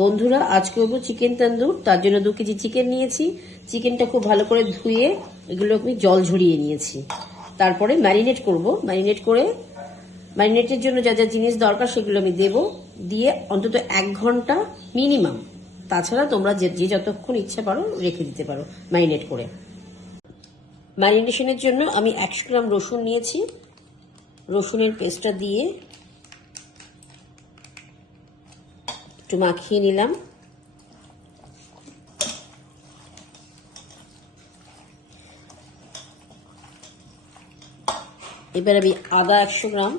বন্ধুরা, আজ করবো চিকেন তন্দুর। তার জন্য 2 কেজি চিকেন নিয়েছি। চিকেনটা খুব ভালো করে ধুয়ে এগুলো আমি জল ঝরিয়ে নিয়েছি। তারপরে ম্যারিনেট করব। ম্যারিনেটের জন্য যা যা জিনিস দরকার সেগুলো আমি দেব। দিয়ে অন্তত 1 ঘন্টা মিনিমাম, তাছাড়া তোমরা যে যতক্ষণ ইচ্ছা পারো রেখে দিতে পারো ম্যারিনেট করে। ম্যারিনেশনের জন্য আমি 100 গ্রাম রসুন নিয়েছি। রসুনের পেস্টটা দিয়ে একটু মাখিয়ে নিলাম। এবার আমি আদা 100 গ্রাম,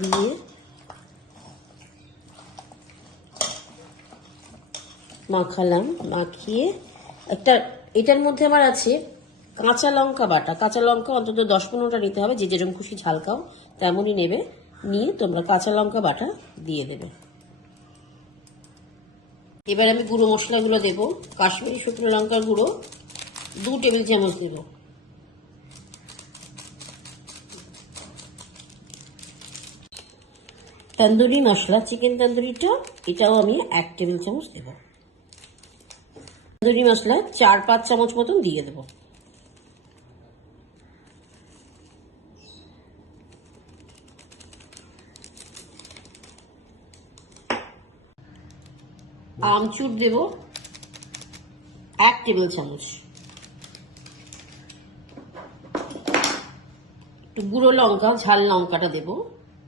দিয়ে মাখালাম। মাখিয়ে এটার মধ্যে আমার আছে কাঁচা লঙ্কা বাটা। কাঁচা লঙ্কা অন্তত 10-15টা নিতে হবে, যে যেরকম খুশি ঝাল খাও তেমনই নেবে। নিয়ে তোমরা কাঁচা লঙ্কা বাটা দিয়ে দেবে। এবার আমি গুঁড়ো মশলাগুলো দেবো। কাশ্মীরি শুকনো লঙ্কার গুঁড়ো 2 টেবিল চামচ দেব। তন্দুরি মশলা, চিকেন তন্দুরিটা, এটাও আমি 1 টেবিল চামচ দেব। তন্দুরি মশলা 4-5 চামচ মতন দিয়ে দেব। আমচুর দেব 1 টেবিল চামচ। একটু গুঁড়ো লঙ্কা, ঝাল লঙ্কাটা দেব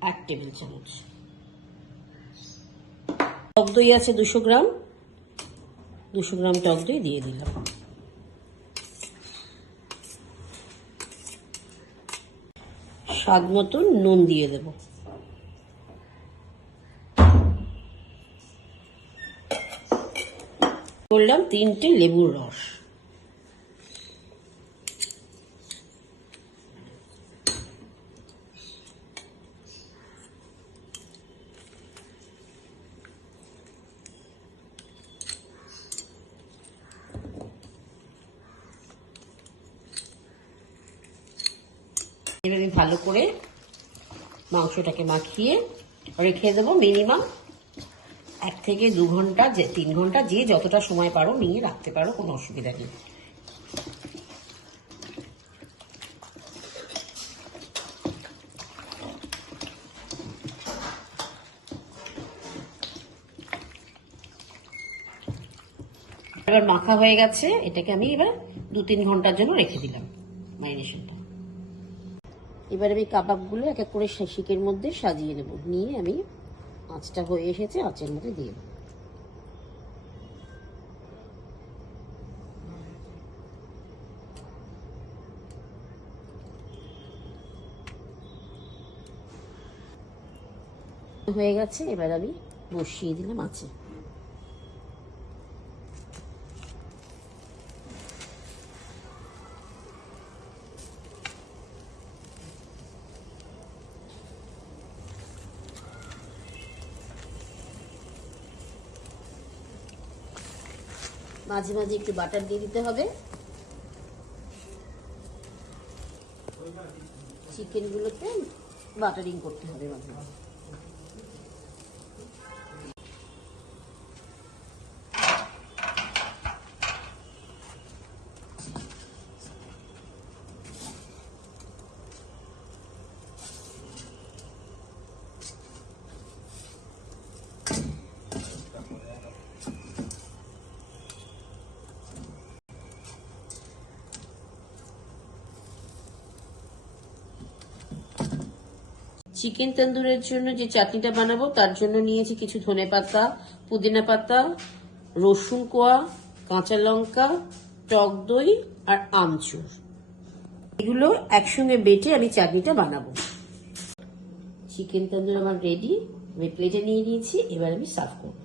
1 টেবিল চামচ। টক দই আছে 200 গ্রাম। 200 গ্রাম টক দই দিয়ে দিলাম। স্বাদ মতন নুন দিয়ে দেব। করলাম 3টে লেবুর রস। এবার আমি ভালো করে মাংসটাকে মাখিয়ে রেখে দেবো মিনিমাম 1 থেকে 2 ঘন্টা, 3 ঘন্টা, যে যতটা সময় পারো নিয়ে রাখতে পারো, কোনো অসুবিধা নেই। এবার মাখা হয়ে গেছে, এটাকে আমি এবার 2-3 ঘন্টার জন্য রেখে দিলাম ম্যারিনেশনটা। এবার আমি কাবাবগুলো এক এক করে শিকের মধ্যে সাজিয়ে নেব। নিয়ে আমি আঁচটা হয়ে এসেছে, আঁচের মধ্যে দিয়ে দেবো। হয়ে গেছে, এবার আমি বসিয়ে দিলাম আঁচে। মাঝে মাঝে একটু বাটার দিয়ে দিতে হবে। চিকেনগুলোতে বাটারিং করতে হবে মাঝে মাঝে। চিকেন তন্দুরের জন্য যে চাটনিটা বানাবো তার জন্য নিয়েছি কিছু ধনেপাতা, পুদিনা পাতা, রসুন কোয়া, কাঁচা লঙ্কা, টক দই আর আমচুর। এগুলো একসঙ্গে বেটে আমি চাটনিটা বানাবো। চিকেন তন্দুর আমার রেডি। আমি প্লেটে নিয়ে নিয়েছি, এবার আমি সার্ভ করব।